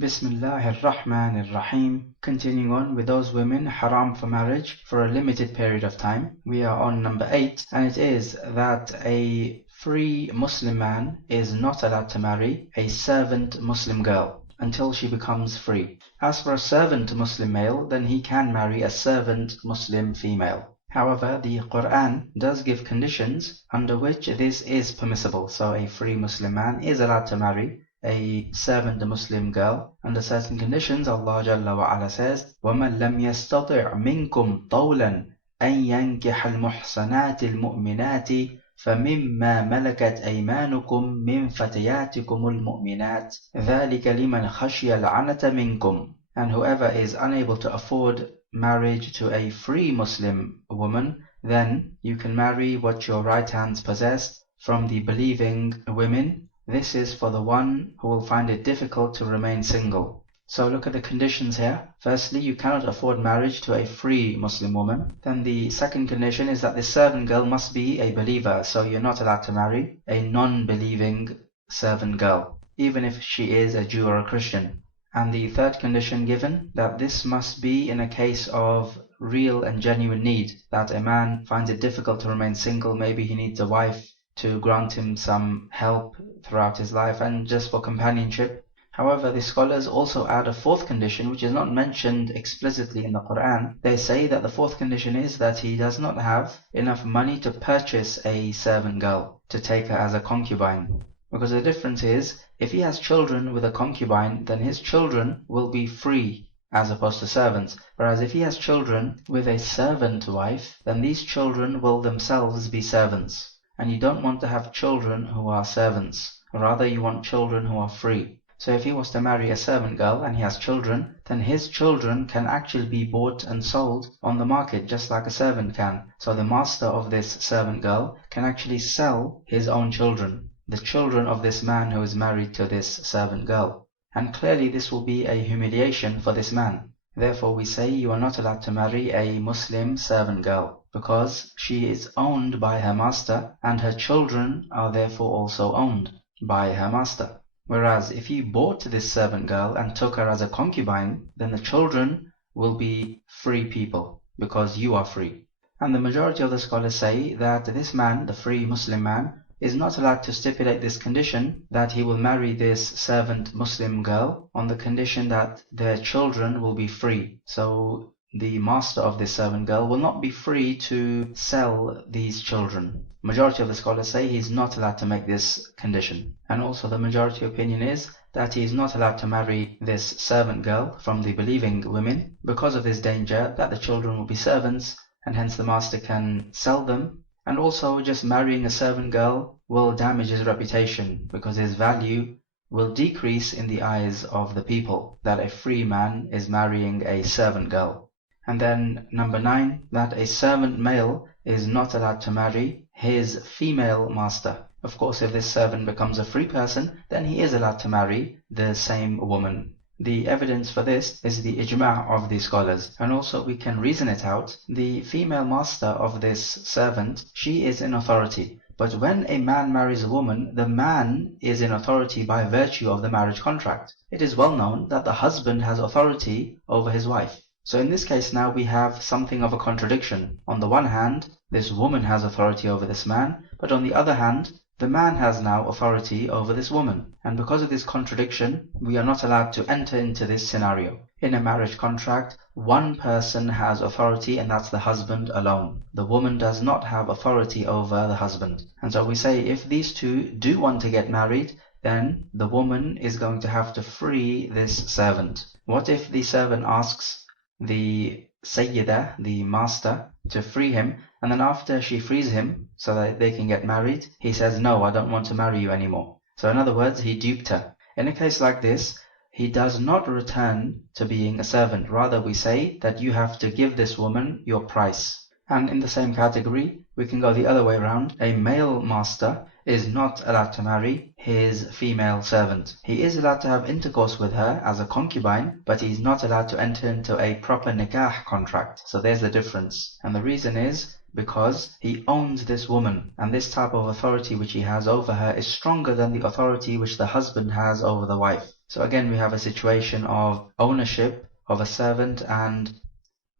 Bismillahir Rahmanir Rahim. Continuing on with those women haram for marriage for a limited period of time. We are on number 8, and it is that a free Muslim man is not allowed to marry a servant Muslim girl until she becomes free. As for a servant Muslim male, then he can marry a servant Muslim female. However, the Quran does give conditions under which this is permissible. So a free Muslim man is allowed to marry a servant Muslim girl under certain conditions. Allah Jalla wa Ala says, وَمَنْ لَمْ يَسْتَطِعْ مِنْكُمْ طَوْلًا أَنْ يَنْكِحَ الْمُحْصَنَاتِ الْمُؤْمِنَاتِ فَمِمَّا مَلَكَتْ أَيْمَانُكُمْ مِنْ فَتَيَاتِكُمُ الْمُؤْمِنَاتِ ذَلِكَ لِمَنْ خَشِيَ الْعَنَةَ مِنْكُمْ. And whoever is unable to afford marriage to a free Muslim woman, then you can marry what your right hands possess from the believing women. This is for the one who will find it difficult to remain single. So look at the conditions here. Firstly, you cannot afford marriage to a free Muslim woman. Then the second condition is that the servant girl must be a believer. So you're not allowed to marry a non-believing servant girl, even if she is a Jew or a Christian. And the third condition given, that this must be in a case of real and genuine need, that a man finds it difficult to remain single. Maybe he needs a wife to grant him some help throughout his life and just for companionship. However, the scholars also add a fourth condition which is not mentioned explicitly in the Quran. They say that the fourth condition is that he does not have enough money to purchase a servant girl, to take her as a concubine. Because the difference is, if he has children with a concubine, then his children will be free as opposed to servants. Whereas if he has children with a servant wife, then these children will themselves be servants. And you don't want to have children who are servants. Rather, you want children who are free. So if he was to marry a servant girl and he has children, then his children can actually be bought and sold on the market just like a servant can. So the master of this servant girl can actually sell his own children, the children of this man who is married to this servant girl. And clearly this will be a humiliation for this man. Therefore we say you are not allowed to marry a Muslim servant girl, because she is owned by her master and her children are therefore also owned by her master. Whereas if you bought this servant girl and took her as a concubine, then the children will be free people because you are free. And the majority of the scholars say that this man, the free Muslim man, is not allowed to stipulate this condition that he will marry this servant Muslim girl on the condition that their children will be free. So the master of this servant girl will not be free to sell these children. Majority of the scholars say he is not allowed to make this condition. And also the majority opinion is that he is not allowed to marry this servant girl from the believing women because of this danger that the children will be servants and hence the master can sell them. And also just marrying a servant girl will damage his reputation because his value will decrease in the eyes of the people, that a free man is marrying a servant girl. And then number 9, that a servant male is not allowed to marry his female master. Of course, if this servant becomes a free person, then he is allowed to marry the same woman. The evidence for this is the ijma' of the scholars, and also we can reason it out. The female master of this servant, she is in authority. But when a man marries a woman, the man is in authority by virtue of the marriage contract. It is well known that the husband has authority over his wife. So in this case now we have something of a contradiction. On the one hand, this woman has authority over this man, but on the other hand, the man has now authority over this woman. And because of this contradiction, we are not allowed to enter into this scenario. In a marriage contract, one person has authority and that's the husband alone. The woman does not have authority over the husband. And so we say if these two do want to get married, then the woman is going to have to free this servant. What if the servant asks the Sayyidah, the master, to free him, and then after she frees him so that they can get married, he says, no, I don't want to marry you anymore. So in other words, he duped her. In a case like this, he does not return to being a servant. Rather, we say that you have to give this woman your price. And in the same category, we can go the other way around. A male master is not allowed to marry his female servant. He is allowed to have intercourse with her as a concubine, but he's not allowed to enter into a proper nikah contract. So there's the difference. And the reason is because he owns this woman, and this type of authority which he has over her is stronger than the authority which the husband has over the wife. So again, we have a situation of ownership of a servant and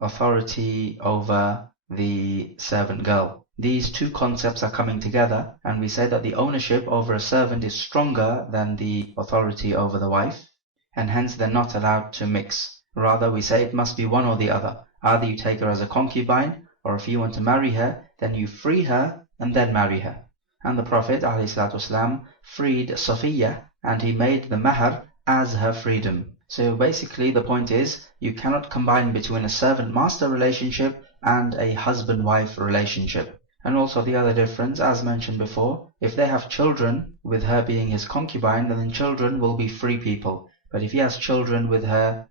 authority over the servant girl. These two concepts are coming together, and we say that the ownership over a servant is stronger than the authority over the wife, and hence they're not allowed to mix. Rather, we say it must be one or the other. Either you take her as a concubine, or if you want to marry her, then you free her and then marry her. And the Prophet ﷺ freed Safiya, and he made the mahar as her freedom. So basically the point is, you cannot combine between a servant-master relationship and a husband-wife relationship. And also the other difference, as mentioned before, if they have children with her being his concubine, then children will be free people. But if he has children with her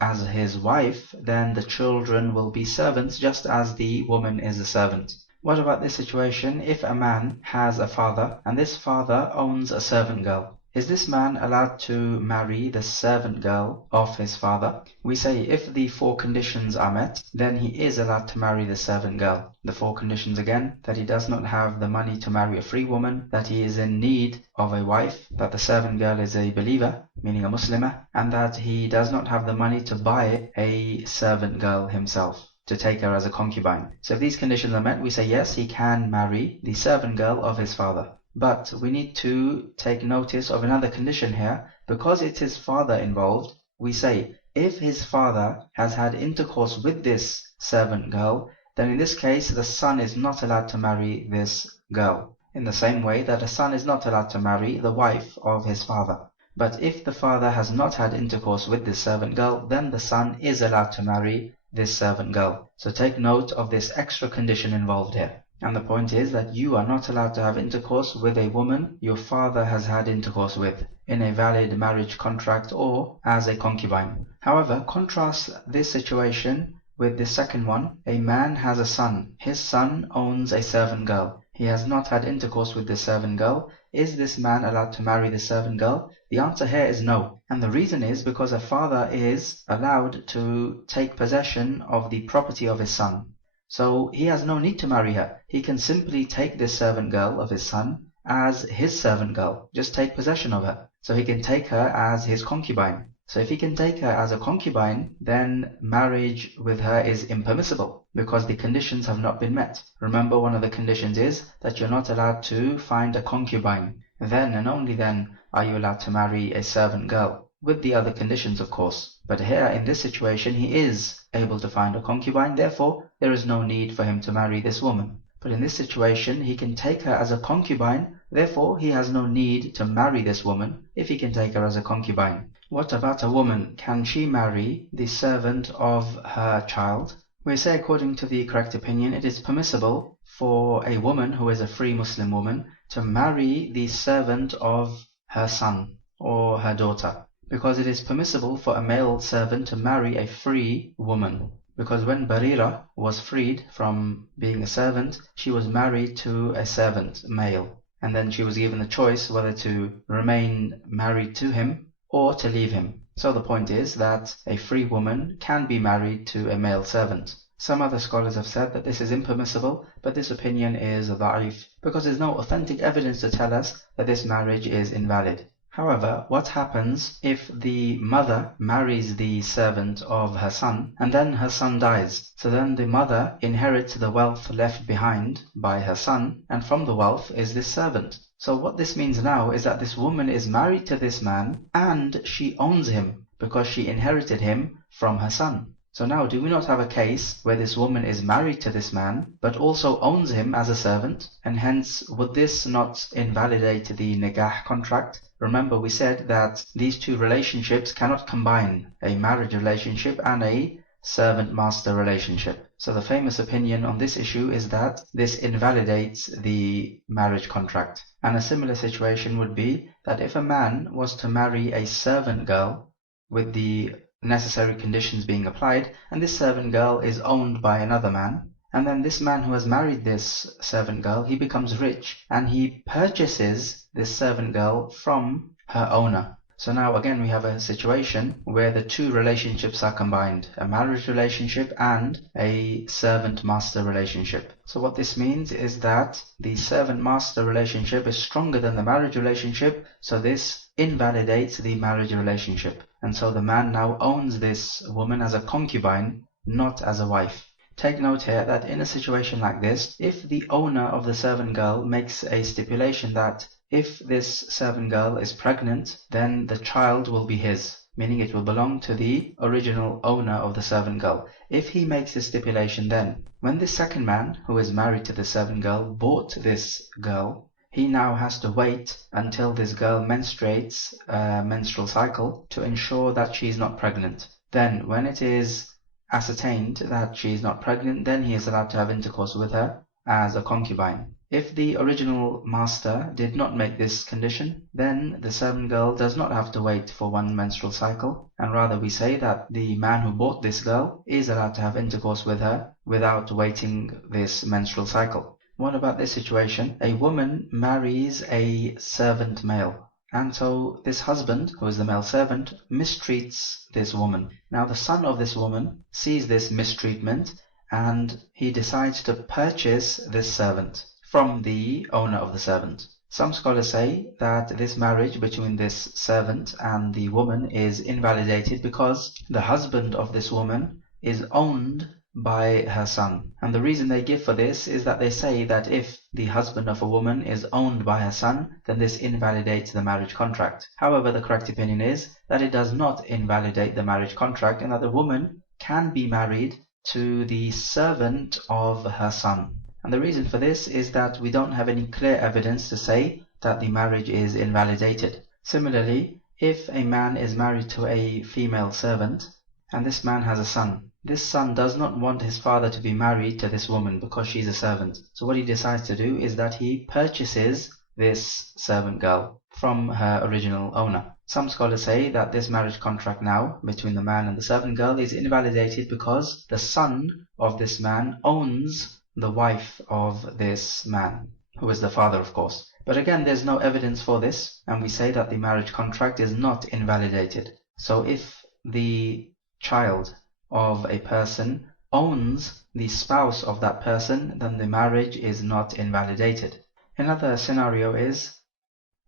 as his wife, then the children will be servants, just as the woman is a servant. What about this situation if a man has a father and this father owns a servant girl? Is this man allowed to marry the servant girl of his father? We say if the four conditions are met, then he is allowed to marry the servant girl. The four conditions again, that he does not have the money to marry a free woman, that he is in need of a wife, that the servant girl is a believer, meaning a Muslimah, and that he does not have the money to buy a servant girl himself, to take her as a concubine. So if these conditions are met, we say yes, he can marry the servant girl of his father. But we need to take notice of another condition here. Because it is father involved, we say if his father has had intercourse with this servant girl, then in this case the son is not allowed to marry this girl, in the same way that a son is not allowed to marry the wife of his father. But if the father has not had intercourse with this servant girl, then the son is allowed to marry this servant girl. So take note of this extra condition involved here. And the point is that you are not allowed to have intercourse with a woman your father has had intercourse with, in a valid marriage contract or as a concubine. However, contrast this situation with the second one. A man has a son. His son owns a servant girl. He has not had intercourse with the servant girl. Is this man allowed to marry the servant girl? The answer here is no. And the reason is because a father is allowed to take possession of the property of his son. So he has no need to marry her. He can simply take this servant girl of his son as his servant girl. Just take possession of her. So he can take her as his concubine. So if he can take her as a concubine, then marriage with her is impermissible because the conditions have not been met. Remember, one of the conditions is that you're not allowed to find a concubine. Then and only then are you allowed to marry a servant girl, with the other conditions of course. But here in this situation he is able to find a concubine, therefore there is no need for him to marry this woman. But in this situation he can take her as a concubine, therefore he has no need to marry this woman if he can take her as a concubine. What about a woman? Can she marry the servant of her child? We say according to the correct opinion, it is permissible for a woman who is a free Muslim woman to marry the servant of her son or her daughter, because it is permissible for a male servant to marry a free woman. Because when Barira was freed from being a servant, she was married to a servant, male, and then she was given the choice whether to remain married to him or to leave him. So the point is that a free woman can be married to a male servant. Some other scholars have said that this is impermissible, but this opinion is da'if, because there is no authentic evidence to tell us that this marriage is invalid. However, what happens if the mother marries the servant of her son and then her son dies? So then the mother inherits the wealth left behind by her son, and from the wealth is this servant. So what this means now is that this woman is married to this man and she owns him because she inherited him from her son. So now, do we not have a case where this woman is married to this man but also owns him as a servant? And hence, would this not invalidate the nikah contract? Remember, we said that these two relationships cannot combine, a marriage relationship and a servant-master relationship. So the famous opinion on this issue is that this invalidates the marriage contract. And a similar situation would be that if a man was to marry a servant girl with the necessary conditions being applied, and this servant girl is owned by another man, and then this man who has married this servant girl, he becomes rich and he purchases this servant girl from her owner. So now again we have a situation where the two relationships are combined, a marriage relationship and a servant-master relationship. So what this means is that the servant-master relationship is stronger than the marriage relationship, so this invalidates the marriage relationship. And so the man now owns this woman as a concubine, not as a wife. Take note here that in a situation like this, if the owner of the servant girl makes a stipulation that if this servant girl is pregnant, then the child will be his, meaning it will belong to the original owner of the servant girl. If he makes this stipulation, then when the second man, who is married to the servant girl, bought this girl, he now has to wait until this girl menstruates a menstrual cycle to ensure that she is not pregnant. Then when it is ascertained that she is not pregnant, then he is allowed to have intercourse with her as a concubine. If the original master did not make this condition, then the servant girl does not have to wait for one menstrual cycle, and rather we say that the man who bought this girl is allowed to have intercourse with her without waiting this menstrual cycle. What about this situation? A woman marries a servant male. And so this husband, who is the male servant, mistreats this woman. Now the son of this woman sees this mistreatment and he decides to purchase this servant from the owner of the servant. Some scholars say that this marriage between this servant and the woman is invalidated because the husband of this woman is owned by her son. And the reason they give for this is that they say that if the husband of a woman is owned by her son, then this invalidates the marriage contract. However, the correct opinion is that it does not invalidate the marriage contract and that the woman can be married to the servant of her son. And the reason for this is that we don't have any clear evidence to say that the marriage is invalidated. Similarly, if a man is married to a female servant and this man has a son, this son does not want his father to be married to this woman because she's a servant. So what he decides to do is that he purchases this servant girl from her original owner. Some scholars say that this marriage contract now between the man and the servant girl is invalidated because the son of this man owns the wife of this man, who is the father, of course. But again, there's no evidence for this, and we say that the marriage contract is not invalidated. So if the child of a person owns the spouse of that person, then the marriage is not invalidated. Another scenario is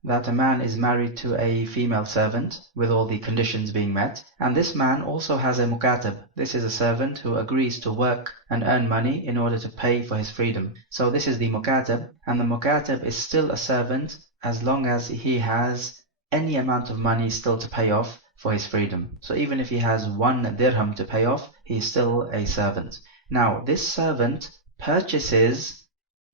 that a man is married to a female servant with all the conditions being met, and this man also has a mukatab. This is a servant who agrees to work and earn money in order to pay for his freedom. So this is the mukatab, and the mukatab is still a servant as long as he has any amount of money still to pay off for his freedom. So even if he has 1 dirham to pay off, he is still a servant. Now this servant purchases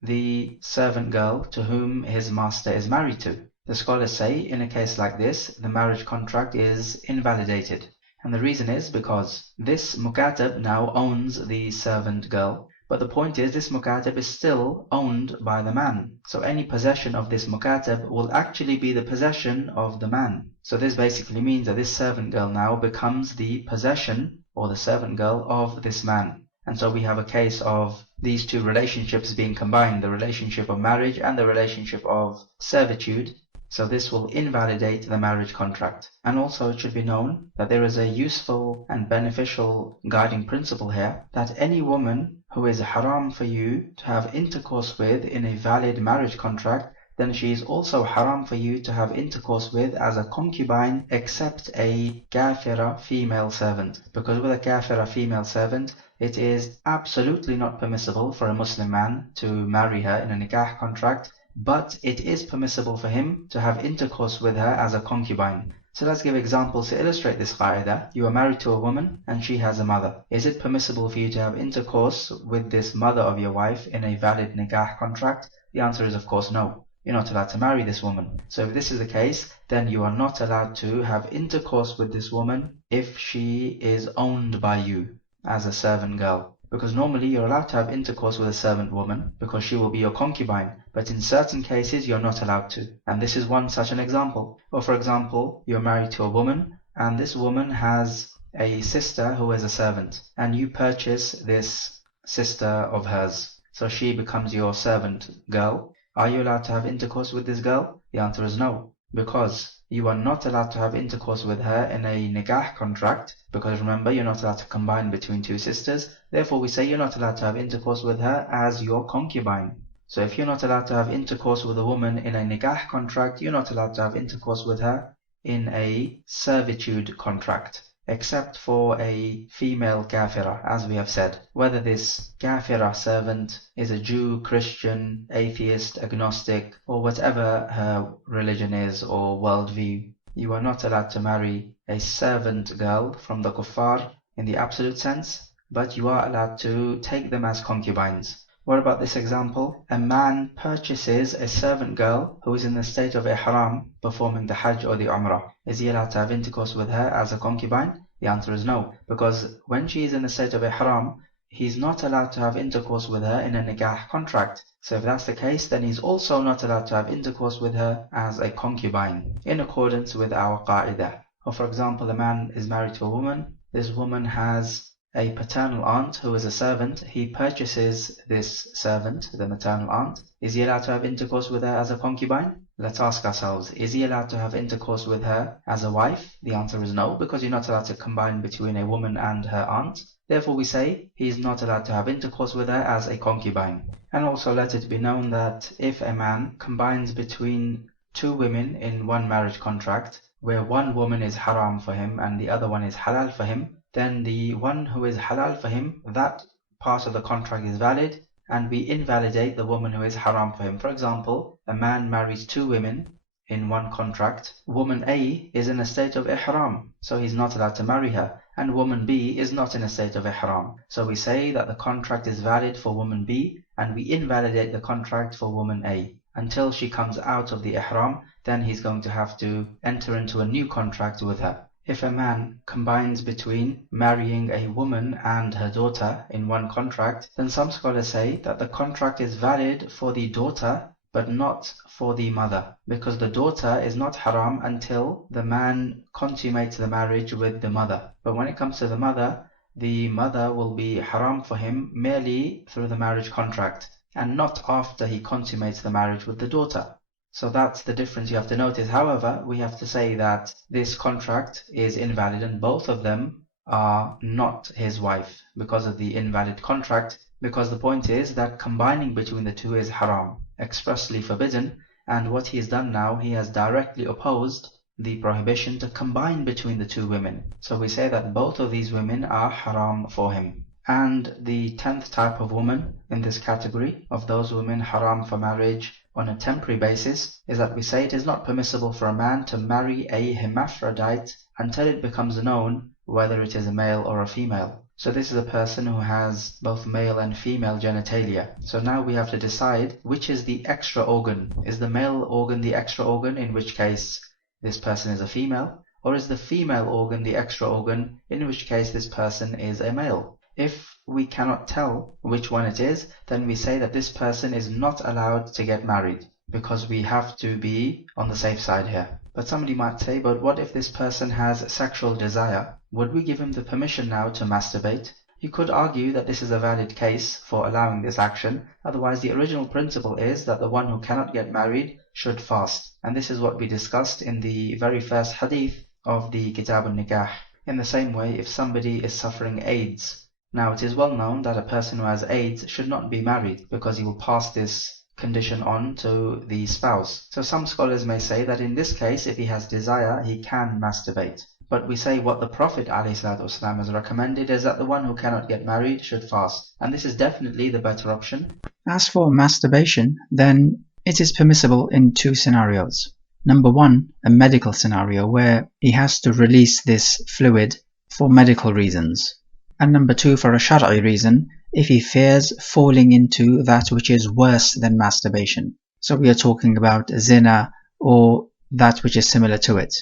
the servant girl to whom his master is married to. The scholars say in a case like this, the marriage contract is invalidated. And the reason is because this mukatab now owns the servant girl. But the point is, this mukatab is still owned by the man. So any possession of this mukatab will actually be the possession of the man. So this basically means that this servant girl now becomes the possession or the servant girl of this man. And so we have a case of these two relationships being combined, the relationship of marriage and the relationship of servitude. So this will invalidate the marriage contract. And also it should be known that there is a useful and beneficial guiding principle here, that any woman who is haram for you to have intercourse with in a valid marriage contract, then she is also haram for you to have intercourse with as a concubine, except a kafira female servant. Because with a kafira female servant, it is absolutely not permissible for a Muslim man to marry her in a nikah contract, but it is permissible for him to have intercourse with her as a concubine. So let's give examples to illustrate this qaida. You are married to a woman and she has a mother. Is it permissible for you to have intercourse with this mother of your wife in a valid nikah contract? The answer is of course no. You're not allowed to marry this woman. So if this is the case, then you are not allowed to have intercourse with this woman if she is owned by you as a servant girl. Because normally you're allowed to have intercourse with a servant woman because she will be your concubine, but in certain cases you're not allowed to. And this is one such an example. Or for example, you're married to a woman and this woman has a sister who is a servant, and you purchase this sister of hers. So she becomes your servant girl. Are you allowed to have intercourse with this girl? The answer is no, because you are not allowed to have intercourse with her in a nikah contract, because remember, you're not allowed to combine between two sisters. Therefore we say you're not allowed to have intercourse with her as your concubine. So if you're not allowed to have intercourse with a woman in a nikah contract, you're not allowed to have intercourse with her in a servitude contract, except for a female kafira, as we have said. Whether this kafira servant is a Jew, Christian, atheist, agnostic, or whatever her religion is or worldview, you are not allowed to marry a servant girl from the kuffar in the absolute sense, but you are allowed to take them as concubines. What about this example? A man purchases a servant girl who is in the state of ihram performing the Hajj or the Umrah. Is he allowed to have intercourse with her as a concubine? The answer is no, because when she is in the state of ihram, he's not allowed to have intercourse with her in a nikah contract. So if that's the case, then he's also not allowed to have intercourse with her as a concubine, in accordance with our qa'idah. Or for example, a man is married to a woman. This woman has a paternal aunt who is a servant. He purchases this servant, the maternal aunt. Is he allowed to have intercourse with her as a concubine? Let's ask ourselves, is he allowed to have intercourse with her as a wife? The answer is no, because you're not allowed to combine between a woman and her aunt. Therefore we say he is not allowed to have intercourse with her as a concubine. And also let it be known that if a man combines between two women in one marriage contract, where one woman is haram for him and the other one is halal for him, then the one who is halal for him, that part of the contract is valid, and we invalidate the woman who is haram for him. For example, a man marries two women in one contract. Woman A is in a state of ihram, so he's not allowed to marry her, and woman B is not in a state of ihram. So we say that the contract is valid for woman B, and we invalidate the contract for woman A. Until she comes out of the ihram, then he's going to have to enter into a new contract with her. If a man combines between marrying a woman and her daughter in one contract, then some scholars say that the contract is valid for the daughter but not for the mother, because the daughter is not haram until the man consummates the marriage with the mother. But when it comes to the mother will be haram for him merely through the marriage contract, and not after he consummates the marriage with the daughter. So that's the difference you have to notice. However, we have to say that this contract is invalid and both of them are not his wife because of the invalid contract, because the point is that combining between the two is haram, expressly forbidden, and what he has done now, he has directly opposed the prohibition to combine between the two women. So we say that both of these women are haram for him. And the 10th type of woman in this category of those women haram for marriage on a temporary basis is that we say it is not permissible for a man to marry a hermaphrodite until it becomes known whether it is a male or a female. So this is a person who has both male and female genitalia. So now we have to decide which is the extra organ. Is the male organ the extra organ, in which case this person is a female, or is the female organ the extra organ, in which case this person is a male? If we cannot tell which one it is, then we say that this person is not allowed to get married, because we have to be on the safe side here. But somebody might say, but what if this person has sexual desire? Would we give him the permission now to masturbate? You could argue that this is a valid case for allowing this action, otherwise the original principle is that the one who cannot get married should fast. And this is what we discussed in the very first hadith of the Kitab al-Nikah. In the same way, if somebody is suffering AIDS, now it is well known that a person who has AIDS should not be married because he will pass this condition on to the spouse. So some scholars may say that in this case, if he has desire, he can masturbate. But we say what the Prophet ﷺ has recommended is that the one who cannot get married should fast. And this is definitely the better option. As for masturbation, then it is permissible in two scenarios. Number one, a medical scenario where he has to release this fluid for medical reasons. And number two, for a shar'i reason, if he fears falling into that which is worse than masturbation. So we are talking about zina or that which is similar to it.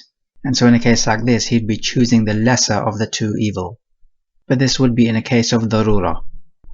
And so in a case like this, he'd be choosing the lesser of the two evil. But this would be in a case of darura.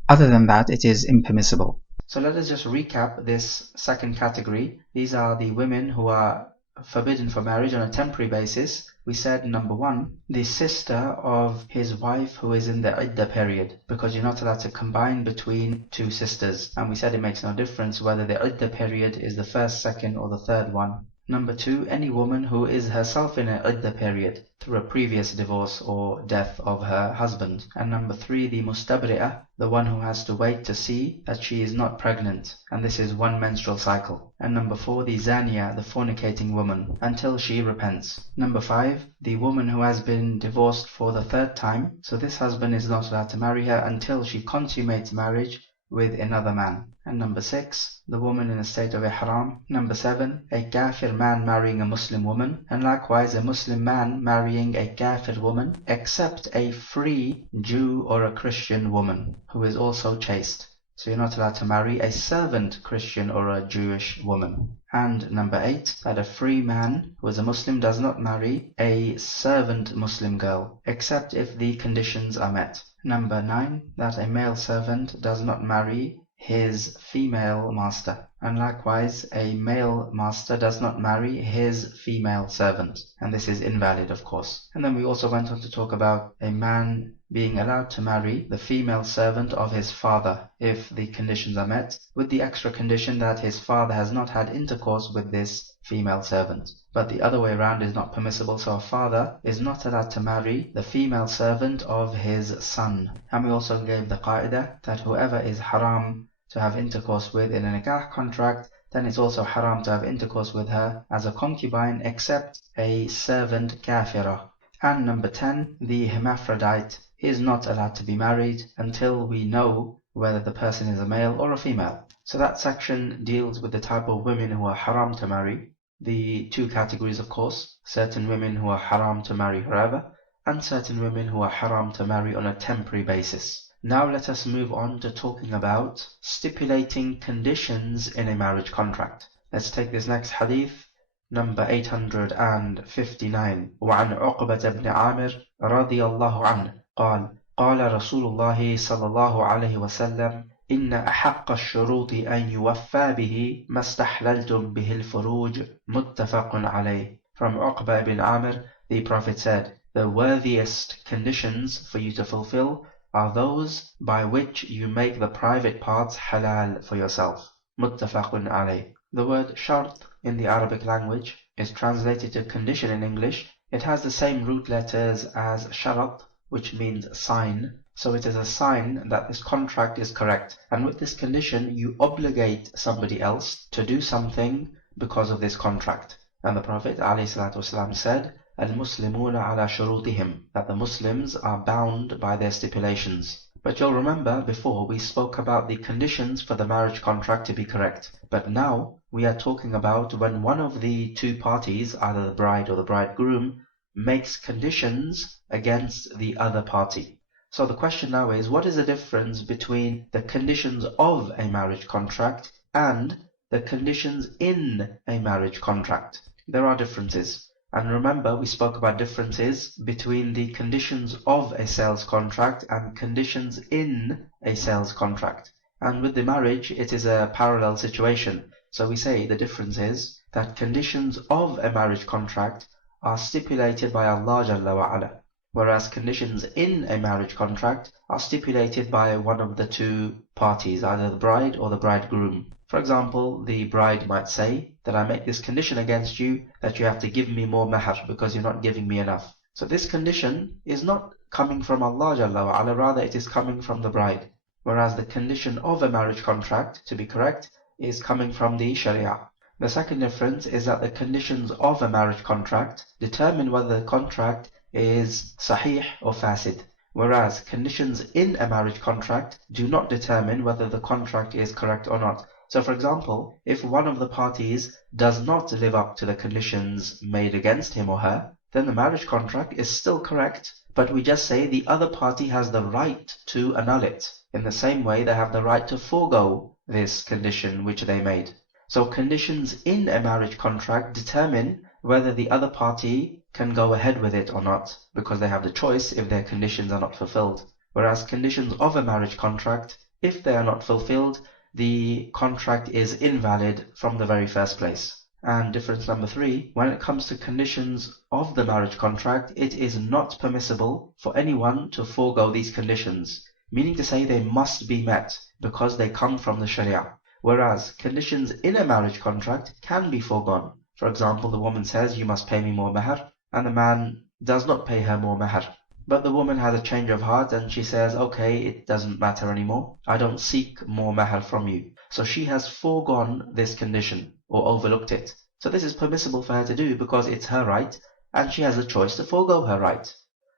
Other than that, it is impermissible. So let us just recap this second category. These are the women who are forbidden for marriage on a temporary basis. We said number one, the sister of his wife who is in the iddah period, because you're not allowed to combine between two sisters. And we said it makes no difference whether the iddah period is the first, second or the third one. Number 2, any woman who is herself in an iddah period through a previous divorce or death of her husband. And number 3, the mustabri'ah, the one who has to wait to see that she is not pregnant, and this is one menstrual cycle. And number 4, the zaniya, the fornicating woman, until she repents. Number 5, the woman who has been divorced for the 3rd time, so this husband is not allowed to marry her until she consummates marriage with another man. And number 6, the woman in a state of ihram. Number 7, a kafir man marrying a Muslim woman, and likewise a Muslim man marrying a kafir woman, except a free Jew or a Christian woman who is also chaste. So you're not allowed to marry a servant Christian or a Jewish woman. And number 8, that a free man who is a Muslim does not marry a servant Muslim girl, except if the conditions are met. Number 9, that a male servant does not marry his female master, and likewise a male master does not marry his female servant, and this is invalid, of course. And then we also went on to talk about a man being allowed to marry the female servant of his father if the conditions are met, with the extra condition that his father has not had intercourse with this female servant. But the other way around is not permissible, so a father is not allowed to marry the female servant of his son. And we also gave the qaida that whoever is haram to have intercourse with in a nikah contract, then it's also haram to have intercourse with her as a concubine, except a servant kafira. And number 10, the hermaphrodite is not allowed to be married until we know whether the person is a male or a female. So that section deals with the type of women who are haram to marry. The 2 categories, of course, certain women who are haram to marry forever, and certain women who are haram to marry on a temporary basis. Now let us move on to talking about stipulating conditions in a marriage contract. Let's take this next hadith, number 859. وعن عقبة بن عامر رضي الله عنه قال قال رسول الله صلى الله عليه وسلم إن أحق الشروط أن يوفى به ما استحللتم به الفروج متفق عليه. From Uqba ibn Amir, the Prophet said, the worthiest conditions for you to fulfill are those by which you make the private parts halal for yourself. Muttafaqun alayh. The word shart in the Arabic language is translated to condition in English. It has the same root letters as sharat, which means sign. So it is a sign that this contract is correct. And with this condition, you obligate somebody else to do something because of this contract. And the Prophet ﷺ said, Al-Muslimuna ala shurutihim, that the Muslims are bound by their stipulations. But you'll remember before we spoke about the conditions for the marriage contract to be correct. But now we are talking about when one of the 2 parties, either the bride or the bridegroom, makes conditions against the other party. So the question now is, what is the difference between the conditions of a marriage contract and the conditions in a marriage contract? There are differences. And remember, we spoke about differences between the conditions of a sales contract and conditions in a sales contract. And with the marriage, it is a parallel situation. So we say the difference is that conditions of a marriage contract are stipulated by Allah Jalla wa Ala, whereas conditions in a marriage contract are stipulated by one of the 2 parties, either the bride or the bridegroom. For example, the bride might say that I make this condition against you that you have to give me more mahar because you're not giving me enough. So this condition is not coming from Allah Jalla wa Ala, rather it is coming from the bride. Whereas the condition of a marriage contract, to be correct, is coming from the Sharia. The second difference is that the conditions of a marriage contract determine whether the contract is sahih or fasid, whereas conditions in a marriage contract do not determine whether the contract is correct or not. So for example, if one of the parties does not live up to the conditions made against him or her, then the marriage contract is still correct, but we just say the other party has the right to annul it. In the same way, they have the right to forego this condition which they made. So conditions in a marriage contract determine whether the other party can go ahead with it or not, because they have the choice if their conditions are not fulfilled. Whereas conditions of a marriage contract, if they are not fulfilled, the contract is invalid from the very first place. And difference number 3, when it comes to conditions of the marriage contract, it is not permissible for anyone to forego these conditions, meaning to say they must be met because they come from the Sharia. Whereas conditions in a marriage contract can be foregone. For example, the woman says, you must pay me more mahar, and the man does not pay her more mahar. But the woman has a change of heart and she says, okay, it doesn't matter anymore. I don't seek more mahar from you. So she has foregone this condition or overlooked it. So this is permissible for her to do because it's her right and she has a choice to forego her right.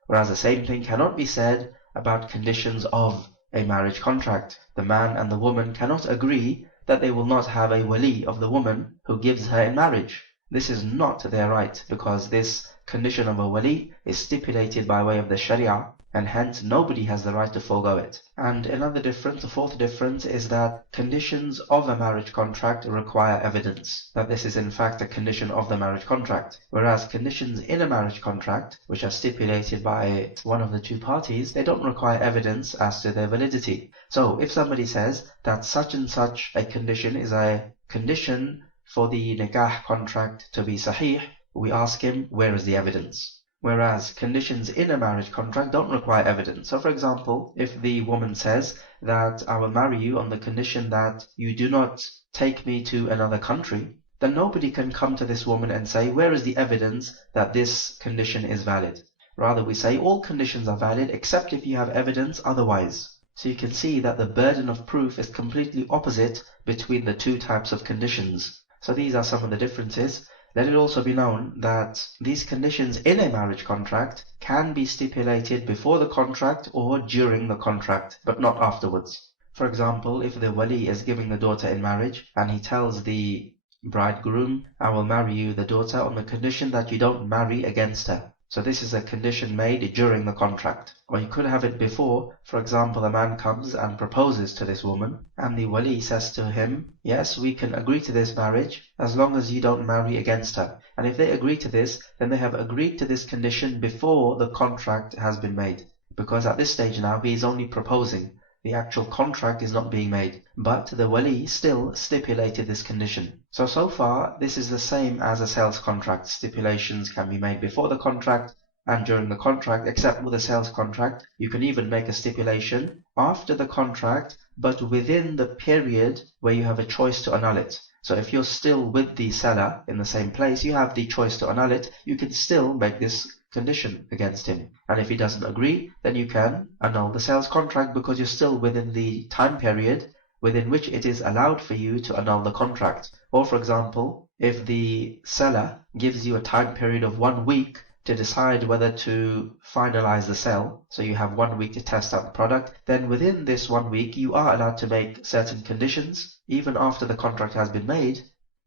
Whereas the same thing cannot be said about conditions of a marriage contract. The man and the woman cannot agree that they will not have a wali of the woman who gives her in marriage. This is not their right because this condition of a wali is stipulated by way of the Sharia, and hence nobody has the right to forego it. And another difference, the fourth difference, is that conditions of a marriage contract require evidence that this is in fact a condition of the marriage contract, whereas conditions in a marriage contract, which are stipulated by one of the two parties, they don't require evidence as to their validity. So if somebody says that such and such a condition is a condition for the nikah contract to be sahih, we ask him, where is the evidence? Whereas conditions in a marriage contract don't require evidence. So for example, if the woman says that I will marry you on the condition that you do not take me to another country, then nobody can come to this woman and say, where is the evidence that this condition is valid? Rather, we say all conditions are valid except if you have evidence otherwise. So you can see that the burden of proof is completely opposite between the two types of conditions. So these are some of the differences. Let it also be known that these conditions in a marriage contract can be stipulated before the contract or during the contract, but not afterwards. For example, if the wali is giving the daughter in marriage and he tells the bridegroom, I will marry you the daughter on the condition that you don't marry against her. So this is a condition made during the contract. Or you could have it before. For example, a man comes and proposes to this woman, and the wali says to him, yes, we can agree to this marriage as long as you don't marry against her. And if they agree to this, then they have agreed to this condition before the contract has been made. Because at this stage now, he is only proposing. The actual contract is not being made, but the wali still stipulated this condition. So far, this is the same as a sales contract. Stipulations can be made before the contract and during the contract, except with a sales contract. You can even make a stipulation after the contract, but within the period where you have a choice to annul it. So if you're still with the seller in the same place, you have the choice to annul it. You can still make this condition against him. And if he doesn't agree, then you can annul the sales contract because you're still within the time period within which it is allowed for you to annul the contract. Or for example, if the seller gives you a time period of 1 week to decide whether to finalize the sale, so you have 1 week to test out the product, then within this 1 week you are allowed to make certain conditions even after the contract has been made,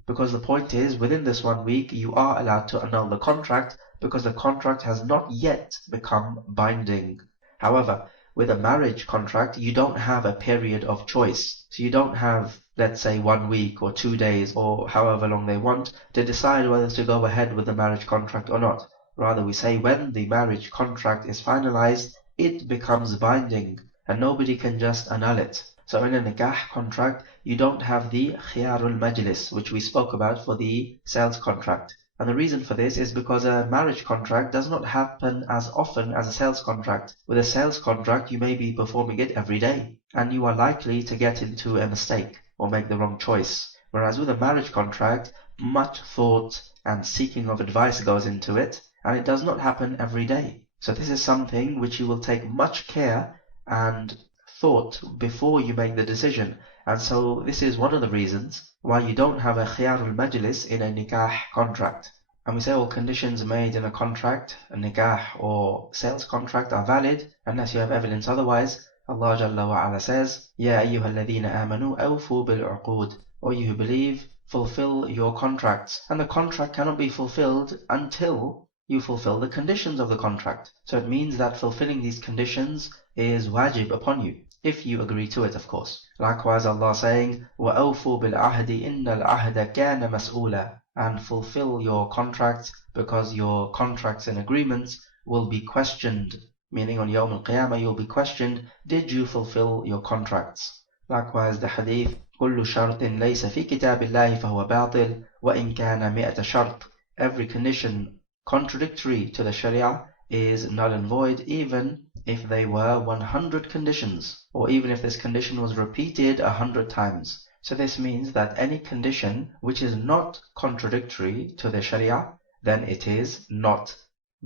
because the point is within this 1 week you are allowed to annul the contract because the contract has not yet become binding. However, with a marriage contract, you don't have a period of choice. So you don't have, let's say, 1 week or 2 days or however long they want to decide whether to go ahead with the marriage contract or not. Rather, we say when the marriage contract is finalized, it becomes binding and nobody can just annul it. So in a nikah contract, you don't have the khiyarul majlis, which we spoke about for the sales contract. And the reason for this is because a marriage contract does not happen as often as a sales contract. With a sales contract, you may be performing it every day, and you are likely to get into a mistake or make the wrong choice. Whereas with a marriage contract, much thought and seeking of advice goes into it, and it does not happen every day. So this is something which you will take much care and thought before you make the decision. And so this is one of the reasons why you don't have a khiyarul majlis in a nikah contract. And we say all conditions made in a contract, a nikah or sales contract are valid unless you have evidence otherwise. Allah Jalla wa Ala says, Ya ayyuha alladhina amanu awfu bil uqud. O you who believe, fulfill your contracts. And the contract cannot be fulfilled until you fulfill the conditions of the contract. So it means that fulfilling these conditions is wajib upon you, if you agree to it, of course. Likewise, Allah saying, وَأَوْفُوا بِالْعَهْدِ إِنَّ الْعَهْدَ كَانَ مَسْئُولًا. And fulfill your contracts, because your contracts and agreements will be questioned. Meaning on Yawm al-Qiyamah you'll be questioned, did you fulfill your contracts? Likewise, the hadith, كُلُّ شَرْطٍ لَيْسَ فِي كِتَابِ اللَّهِ فَهُوَ بَاطِلٌ وَإِنْ كَانَ مِئَةَ شَرْطٍ. Every condition contradictory to the Sharia is null and void, even if they were 100 conditions, or even if this condition was repeated 100 times. So this means that any condition which is not contradictory to the Sharia, then it is not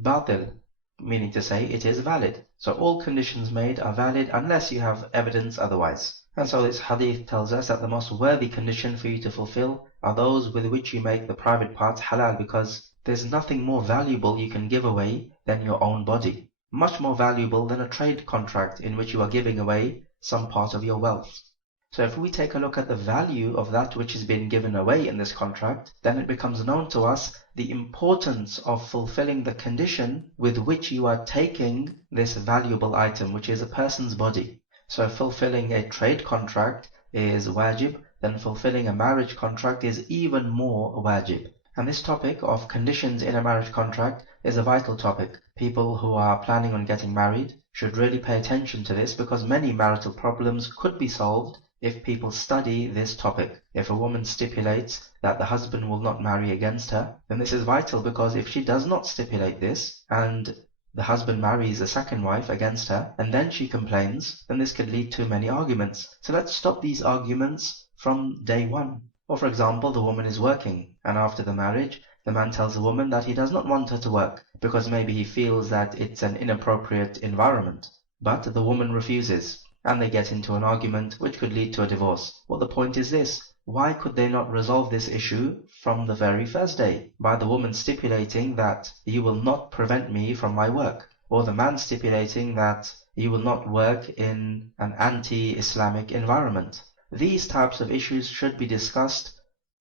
batil, meaning to say it is valid. So all conditions made are valid unless you have evidence otherwise. And so this hadith tells us that the most worthy condition for you to fulfill are those with which you make the private parts halal, because there's nothing more valuable you can give away than your own body. Much more valuable than a trade contract in which you are giving away some part of your wealth. So if we take a look at the value of that which is being given away in this contract, then it becomes known to us the importance of fulfilling the condition with which you are taking this valuable item, which is a person's body. So if fulfilling a trade contract is wajib, then fulfilling a marriage contract is even more wajib. And this topic of conditions in a marriage contract is a vital topic. People who are planning on getting married should really pay attention to this, because many marital problems could be solved if people study this topic. If a woman stipulates that the husband will not marry against her, then this is vital, because if she does not stipulate this and the husband marries a second wife against her and then she complains, then this could lead to many arguments. So let's stop these arguments from day one. Or for example, the woman is working, and after the marriage, the man tells the woman that he does not want her to work because maybe he feels that it's an inappropriate environment. But the woman refuses, and they get into an argument which could lead to a divorce. Well, the point is this: why could they not resolve this issue from the very first day, by the woman stipulating that you will not prevent me from my work, or the man stipulating that you will not work in an anti-Islamic environment? These types of issues should be discussed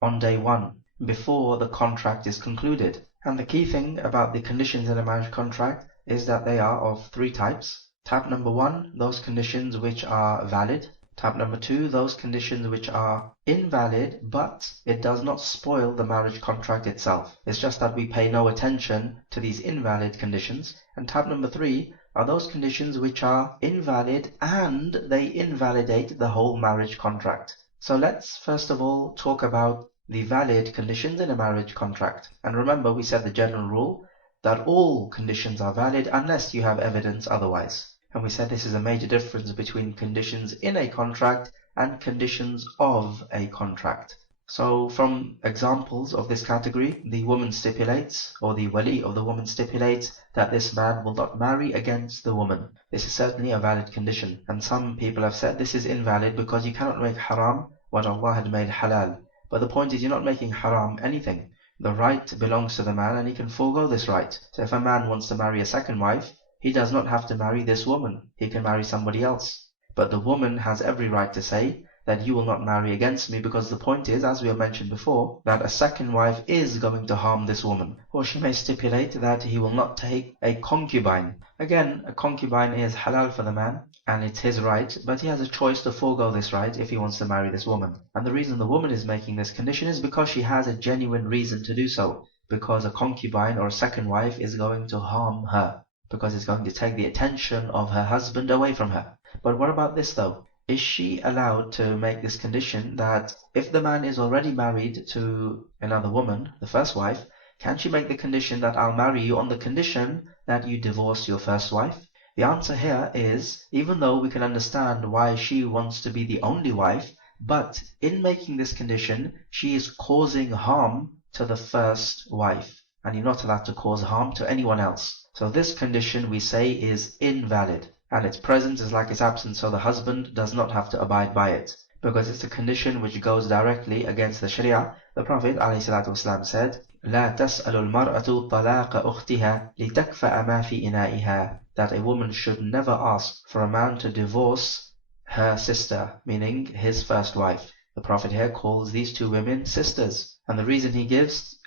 on day one, before the contract is concluded. And the key thing about the conditions in a marriage contract is that they are of three types. Type number one, those conditions which are valid. Type number two, those conditions which are invalid, but it does not spoil the marriage contract itself. It's just that we pay no attention to these invalid conditions. And type number three are those conditions which are invalid and they invalidate the whole marriage contract. So let's first of all talk about the valid conditions in a marriage contract. And remember, we said the general rule that all conditions are valid unless you have evidence otherwise. And we said this is a major difference between conditions in a contract and conditions of a contract. So from examples of this category, the woman stipulates, or the wali of the woman stipulates, that this man will not marry against the woman. This is certainly a valid condition. And some people have said this is invalid because you cannot make haram what Allah had made halal. But the point is, you're not making haram anything. The right belongs to the man and he can forego this right. So if a man wants to marry a second wife, he does not have to marry this woman. He can marry somebody else. But the woman has every right to say that you will not marry against me, because the point is, as we have mentioned before, that a second wife is going to harm this woman. Or she may stipulate that he will not take a concubine. Again, a concubine is halal for the man, and it's his right, but he has a choice to forego this right if he wants to marry this woman. And the reason the woman is making this condition is because she has a genuine reason to do so, because a concubine or a second wife is going to harm her, because it's going to take the attention of her husband away from her. But what about this though? Is she allowed to make this condition that if the man is already married to another woman, the first wife, can she make the condition that I'll marry you on the condition that you divorce your first wife? The answer here is, even though we can understand why she wants to be the only wife, but in making this condition, she is causing harm to the first wife, and you're not allowed to cause harm to anyone else. So this condition we say is invalid, and its presence is like its absence, so the husband does not have to abide by it, because it's a condition which goes directly against the Sharia. The Prophet ﷺ said, لا تسأل المرأة طلاق أختها لتكفأ ما في إنائها, that a woman should never ask for a man to divorce her sister, meaning his first wife. The Prophet here calls these two women sisters, and the reason he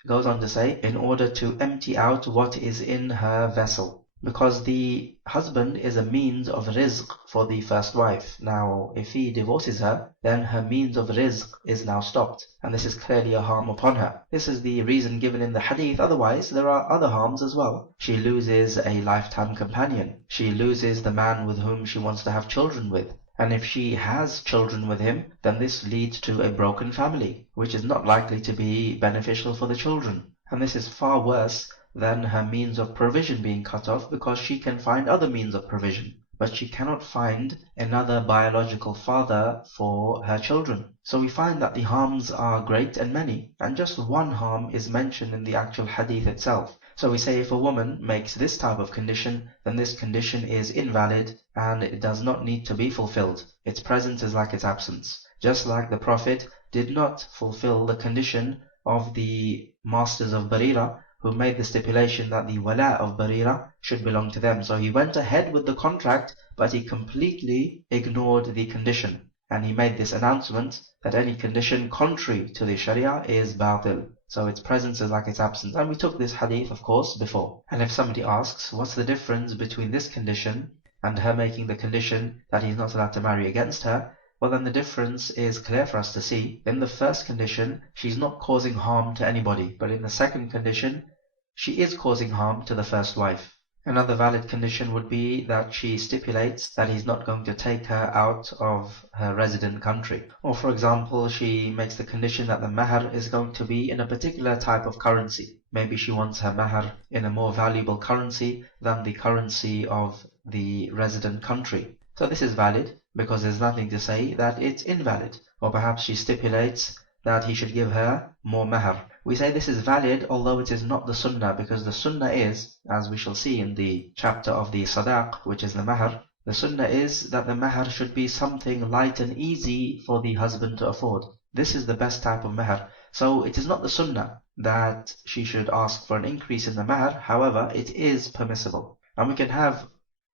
goes on to say, in order to empty out what is in her vessel. Because the husband is a means of rizq for the first wife. Now, if he divorces her, then her means of rizq is now stopped, and this is clearly a harm upon her. This is the reason given in the hadith. Otherwise, there are other harms as well. She loses a lifetime companion. She loses the man with whom she wants to have children with. And if she has children with him, then this leads to a broken family, which is not likely to be beneficial for the children. And this is far worse than her means of provision being cut off, because she can find other means of provision. but she cannot find another biological father for her children. So we find that the harms are great and many, and just one harm is mentioned in the actual hadith itself. So we say if a woman makes this type of condition, then this condition is invalid and it does not need to be fulfilled. Its presence is like its absence. Just like the Prophet did not fulfill the condition of the masters of Barira, who made the stipulation that the wala of Barira should belong to them. So he went ahead with the contract, but he completely ignored the condition. And he made this announcement that any condition contrary to the Sharia is batil. So its presence is like its absence. And we took this hadith, of course, before. And if somebody asks, what's the difference between this condition and her making the condition that he's not allowed to marry against her? Well, then the difference is clear for us to see. In the first condition, she's not causing harm to anybody. But in the second condition, she is causing harm to the first wife. Another valid condition would be that she stipulates that he's not going to take her out of her resident country. Or for example, she makes the condition that the mahar is going to be in a particular type of currency. Maybe she wants her mahar in a more valuable currency than the currency of the resident country. So this is valid because there's nothing to say that it's invalid. Or perhaps she stipulates that he should give her more mahar. We say this is valid, although it is not the sunnah, because the sunnah is, as we shall see in the chapter of the sadaq, which is the mahar, the sunnah is that the mahar should be something light and easy for the husband to afford. This is the best type of mahar. So it is not the sunnah that she should ask for an increase in the mahar, however, it is permissible. And we can have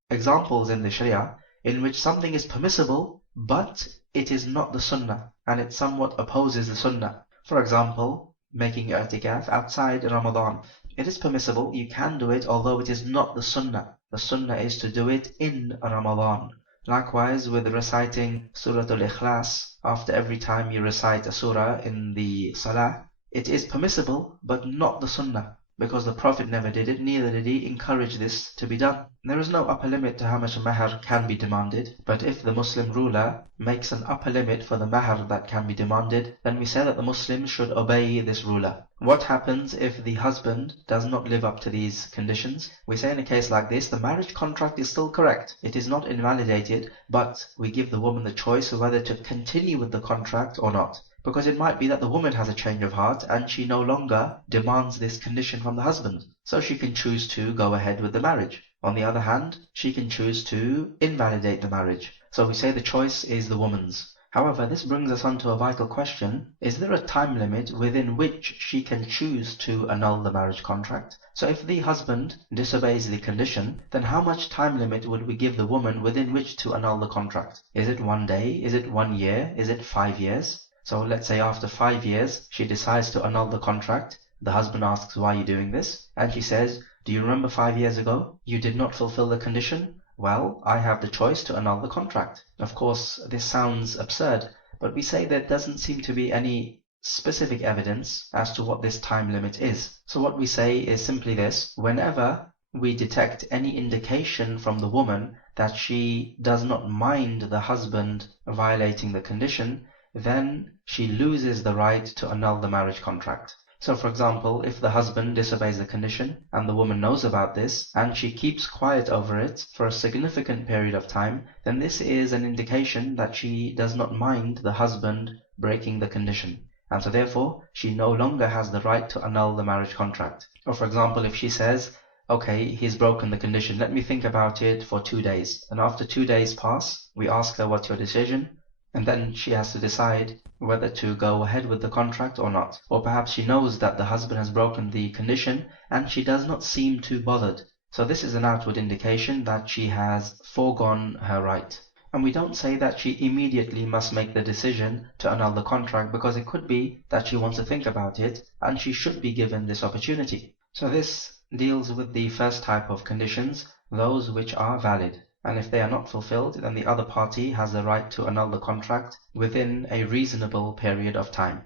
examples in the Sharia in which something is permissible, but it is not the sunnah, and it somewhat opposes the sunnah. For example, making i'tikaf outside Ramadan. It is permissible, you can do it, although it is not the sunnah. The sunnah is to do it in Ramadan. Likewise with reciting Surah Al-Ikhlas after every time you recite a surah in the salah. It is permissible, but not the sunnah, because the Prophet never did it, neither did he encourage this to be done. There is no upper limit to how much mahar can be demanded, but if the Muslim ruler makes an upper limit for the mahar that can be demanded, then we say that the Muslims should obey this ruler. What happens if the husband does not live up to these conditions? We say in a case like this, the marriage contract is still correct. It is not invalidated, but we give the woman the choice of whether to continue with the contract or not. Because it might be that the woman has a change of heart and she no longer demands this condition from the husband. So she can choose to go ahead with the marriage. On the other hand, she can choose to invalidate the marriage. So we say the choice is the woman's. However, this brings us on to a vital question. Is there a time limit within which she can choose to annul the marriage contract? So if the husband disobeys the condition, then how much time limit would we give the woman within which to annul the contract? Is it 1 day? Is it 1 year? Is it 5 years? So let's say after 5 years, she decides to annul the contract. The husband asks, why are you doing this? And she says, do you remember 5 years ago? You did not fulfill the condition? Well, I have the choice to annul the contract. Of course, this sounds absurd, but we say there doesn't seem to be any specific evidence as to what this time limit is. So what we say is simply this: whenever we detect any indication from the woman that she does not mind the husband violating the condition, then she loses the right to annul the marriage contract. So for example, if the husband disobeys the condition and the woman knows about this and she keeps quiet over it for a significant period of time, then this is an indication that she does not mind the husband breaking the condition. And so therefore, she no longer has the right to annul the marriage contract. Or for example, if she says, okay, he's broken the condition, let me think about it for 2 days. And after 2 days pass, we ask her, what's your decision? And then she has to decide whether to go ahead with the contract or not. Or perhaps she knows that the husband has broken the condition and she does not seem too bothered. So this is an outward indication that she has foregone her right. And we don't say that she immediately must make the decision to annul the contract, because it could be that she wants to think about it and she should be given this opportunity. So this deals with the first type of conditions, those which are valid. And if they are not fulfilled, then the other party has the right to annul the contract within a reasonable period of time.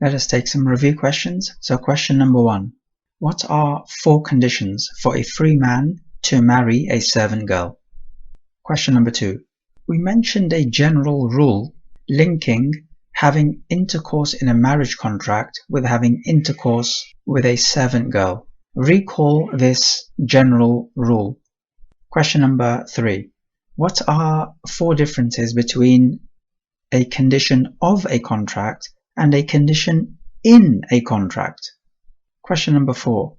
Let us take some review questions. So question number 1. What are 4 conditions for a free man to marry a servant girl? Question number 2. We mentioned a general rule linking having intercourse in a marriage contract with having intercourse with a servant girl. Recall this general rule. Question number 3. What are 4 differences between a condition of a contract and a condition in a contract? Question number 4.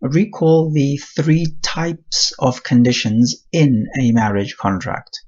Recall the 3 types of conditions in a marriage contract.